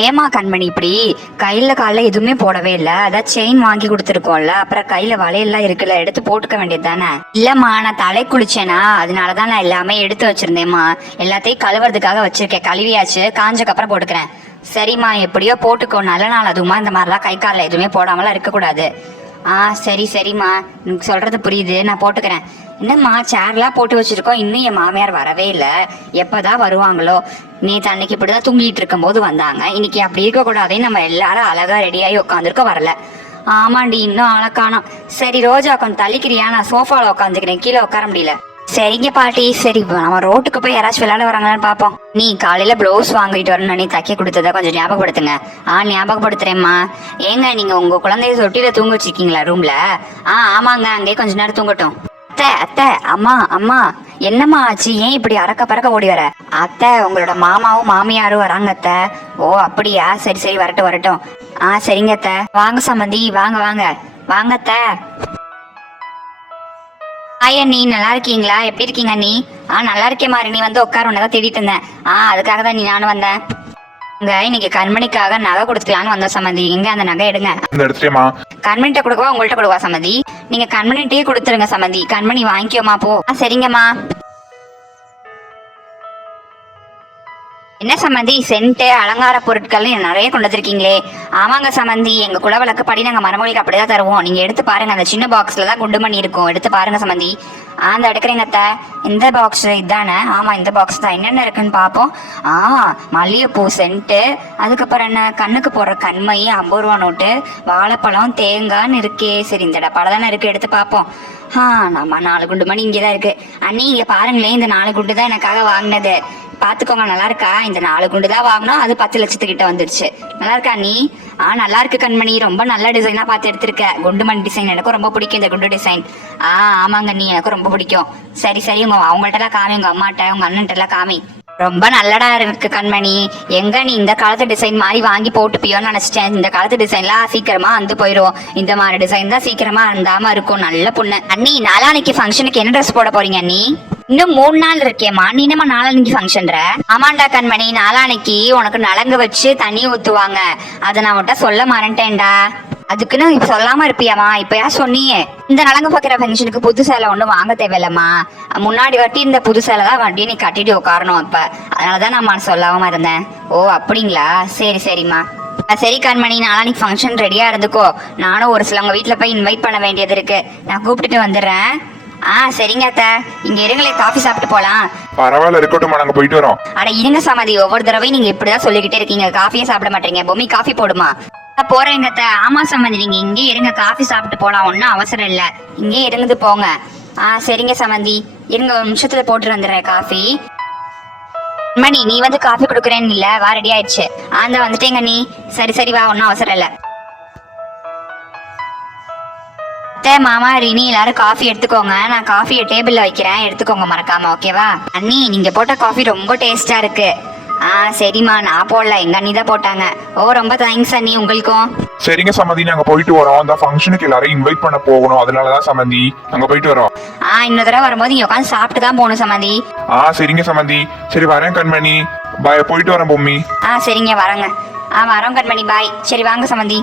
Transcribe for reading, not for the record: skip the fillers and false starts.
ஏமா கண்மணி இப்படி கையில காலில் எதுவுமே போடவே இல்லை. அதான் செயின் வாங்கி கொடுத்துருக்கோம்ல, அப்புறம் கையில வளையல்லாம் இருக்குல்ல, எடுத்து போட்டுக்க வேண்டியது தானே. இல்லம்மா, நான் தலை குளிச்சேனா, அதனாலதான் நான் எல்லாமே எடுத்து வச்சிருந்தேம்மா. எல்லாத்தையும் கழுவுறதுக்காக வச்சிருக்கேன். கழுவியாச்சு, காஞ்சக்கப்புறம் போட்டுக்கிறேன். சரிம்மா, எப்படியோ போட்டுக்கோ. நல்ல நாள் அதுவுமா, இந்த மாதிரிலாம் கை காலில் எதுவுமே போடாமலாம் இருக்கக்கூடாது. சரிம்மா, எனக்கு சொல்றது புரியுது, நான் போட்டுக்கிறேன். என்னம்மா சேர்லாம் போட்டு வச்சிருக்கோம், இன்னும் என் மாமியார் வரவே இல்லை. எப்பதான் வருவாங்களோ? நேற்று அன்னைக்கு இப்படிதான் தூங்கிட்டு இருக்கும் போது வந்தாங்க. இன்னைக்கு அப்படி இருக்க கூடாதுன்னு நம்ம எல்லாரும் அழகா ரெடியாகி உட்காந்துருக்கோம். வரல. ஆமாண்டி, இன்னும் அழகானோம். சரி ரோஜா, கொஞ்சம் தள்ளிக்கிறியா? நான் சோஃபால உட்காந்துக்கிறேன், கீழே உட்கார முடியல. சரிங்க பாட்டி. சரி, நம்ம ரோட்டுக்கு போய் யாராச்சும் விளையாட வராங்களான்னு பாப்போம். நீ காலையில ப்ளவுஸ் வாங்கிட்டு வரணும், நீ தைக்க கொடுத்ததை கொஞ்சம் ஞாபகப்படுத்துங்க. ஞாபகப்படுத்துறேம்மா. ஏங்க, நீங்க உங்க குழந்தைய தொட்டில தூங்க வச்சிருக்கீங்களா ரூம்ல? ஆமாங்க, அங்கேயே கொஞ்ச நேரம் தூங்கட்டும். அத்தை, அம்மா என்னம்மா ஆச்சு? ஏன் இப்படி அறக்க பறக்க ஓடி வர? அத்தை, உங்களோட மாமாவும் மாமியாரும் வராங்க அத்தை. ஓ அப்படியா? சரி வரட்டும். சரிங்க அத்தை. வாங்க சம்மந்தி, வாங்க அத்தை. ஹாய் அண்ணி, நல்லா இருக்கீங்களா? எப்படி இருக்கீங்க அண்ணி? நல்லா இருக்கேன் மாறி. நீ வந்து உட்கார, உன்னதான் தேடிட்டு இருந்தேன். அதுக்காக தான் நானும் வந்தேன். இன்னைக்கு கண்மணிக்காக நகை கொடுத்துக்கலான்னு வந்த சம்மந்தி. எங்க அந்த நகை எடுங்க. கண்மணிட்ட கொடுக்கவா உங்கள்கிட்ட கொடுவா சம்மந்தி? நீங்க கண்மணிட்டே கொடுத்துருங்க சம்மந்தி. கண்மணி வாங்கிக்கோமா போ. சரிங்கம்மா. என்ன சம்மந்தி, சென்ட்டு அலங்கார பொருட்கள் நிறைய கொண்டு வந்திருக்கீங்களே? ஆமாங்க சம்மந்தி, எங்க குலவழக்கு படி நாங்க மருமகளுக்கு அப்படிதான் தருவோம். நீங்க எடுத்து பாருங்க, அந்த சின்ன பாக்ஸ்ல தான் குண்டு பண்ணி இருக்கும். எடுத்து பாருங்க சம்மந்தி. அந்த எடுக்கிறீங்க அத்தை. இந்த பாக்ஸ் இதானே? ஆமா, இந்த பாக்ஸ் தான். என்னென்ன இருக்குன்னு பாப்போம். மல்லிகைப்பூ சென்ட்டு, அதுக்கப்புறம் என்ன, கண்ணுக்கு போடுற கண்மை, 50 ரூபா நோட்டு, வாழைப்பழம், தேங்காய்னு இருக்கே. சரி, இந்த டப்பால தானே இருக்கு, எடுத்து பார்ப்போம். நம்ம 4 குண்டு மணி இங்கேதான் இருக்கு. அண்ணி இங்க பாருங்களேன், இந்த 4 குண்டு தான் எனக்காக வாங்கினது. பாத்துக்கோங்க, நல்லா இருக்கா? இந்த 4 குண்டு தான் வாங்கினோம், அது 10 லட்சத்துக்கிட்ட வந்துருச்சு. நல்லா இருக்கா நீ? நல்லா இருக்கு கண்மணி, ரொம்ப நல்ல டிசைனா பார்த்து எடுத்திருக்க. குண்டுமணி டிசைன் எனக்கும் ரொம்ப பிடிக்கும், இந்த குண்டு டிசைன். ஆமாங்க நீ, எனக்கும் ரொம்ப பிடிக்கும். சரி அவங்கள்ட்ட எல்லாம் காமி, உங்க அம்மாட்ட உங்க அண்ணன்ட்ட எல்லாம் காமி. ரொம்ப நல்லடா இருக்கு கண்மணி. எங்க நீ இந்த காலத்து டிசைன் மாதிரி வாங்கி போட்டுப்பியோன்னு நினைச்சிட்டேன். இந்த காலத்து டிசைன்லாம் சீக்கிரமா வந்து போயிடும். இந்த மாதிரி டிசைன் தான் சீக்கிரமா இருந்தாம இருக்கும். நல்ல பொண்ணு. அண்ணி, நாளான்னைக்கு ஃபங்க்ஷனுக்கு என்ன ட்ரெஸ் போட போறீங்க அண்ணி? இன்னும் 3 நாள் இருக்கேம்மா. நீ என்னமா நாளான்னைக்கு ஃபங்க்ஷன்ற? ஆமாண்டா கண்மணி, நாளான்னைக்கு உனக்கு நலங்கு வச்சு தண்ணி ஊத்துவாங்க. அதை நான் உன்கிட்ட சொல்ல மறந்துட்டேன்டா. அதுக்குன்னு இப்ப சொல்லாம இருப்பியாமா? இப்ப யார் சொன்னியே? இந்த நலங்கு பாக்குற ஃபங்க்ஷனுக்கு புது சேலை ஒண்ணு வாங்க தேவையில்லம்மா. முன்னாடி வட்டி இந்த புது சேலை தான் வண்டியை நீ கட்டிட்டு உட்காரணும். இப்ப அதனாலதான் நான் சொல்லாம இருந்தேன். ஓ அப்படிங்களா? சரிம்மா. சரி கண்மணி, நாளான்னைக்கு ஃபங்க்ஷன் ரெடியா இருந்துக்கோ. நானும் ஒரு சிலவங்க வீட்டுல போய் இன்வைட் பண்ண வேண்டியது இருக்கு. நான் கூப்பிட்டுட்டு வந்துடுறேன். சரிங்க அத்தை. இங்க இருங்களே, காஃபி சாப்பிட்டு போலாம். பரவாயில்ல, இருக்கட்டும், நாங்க போயிட்டு வரோம். அட இருங்க சமாதி, ஒவ்வொரு தடவையும் நீங்க இப்படிதான் சொல்லிக்கிட்டே இருக்கீங்க. காஃபியே சாப்பிட மாட்டீங்க. பொம்மி காஃபி போடுமா? போறேங்க அத்தை. ஆமா சம்மந்தி, நீங்க இங்கே இருங்க, காஃபி சாப்பிட்டு போலாம். ஒன்னும் அவசரம் இல்ல, இங்கே இருந்துட்டு போங்க. சரிங்க சம்மந்தி, இருங்க, ஒரு நிமிஷத்துல போட்டு வந்துடுறேன் காஃபி. மணி, நீ வந்து காஃபி கொடுக்குறேன்னு இல்ல, வா, ரெடி ஆயிடுச்சு. அந்த வந்துட்டேங்க நீ. சரி வா, ஒன்னும் அவசரம் இல்ல. மாமா, ரினி எல்லாரும் காஃபி எடுத்துக்கோங்க. நான் காஃபியை டேபிள்ல வைக்கிறேன், எடுத்துக்கோங்க மறக்காம. ஓகேவா? அண்ணி, நீங்க போட்ட காஃபி ரொம்ப டேஸ்டா இருக்கு. சரிம்மா, நான் போடல, எங்க அண்ணி தான் போட்டாங்க. ஓ ரொம்ப தேங்க்ஸ் அண்ணி. உங்களுக்கும். சரிங்க சம்மந்தி, நாங்க போயிட்டு வரோம். அந்த ஃபங்க்ஷனுக்கு எல்லாரையும் இன்வைட் பண்ண போகணும், அதனாலதான் சம்மந்தி நாங்க போயிட்டு வரோம். இன்னொரு தடவை வரும்போது இங்க உட்காந்து சாப்பிட்டு தான் போகணும் சம்மந்தி. சரிங்க சம்மந்தி. சரி வரேன் கண்மணி, பாய். போயிட்டு வரேன் பொம்மி. சரிங்க, வரேங்க. வரோம் கண்மணி, பாய். சரி வாங்க சம்மந்தி.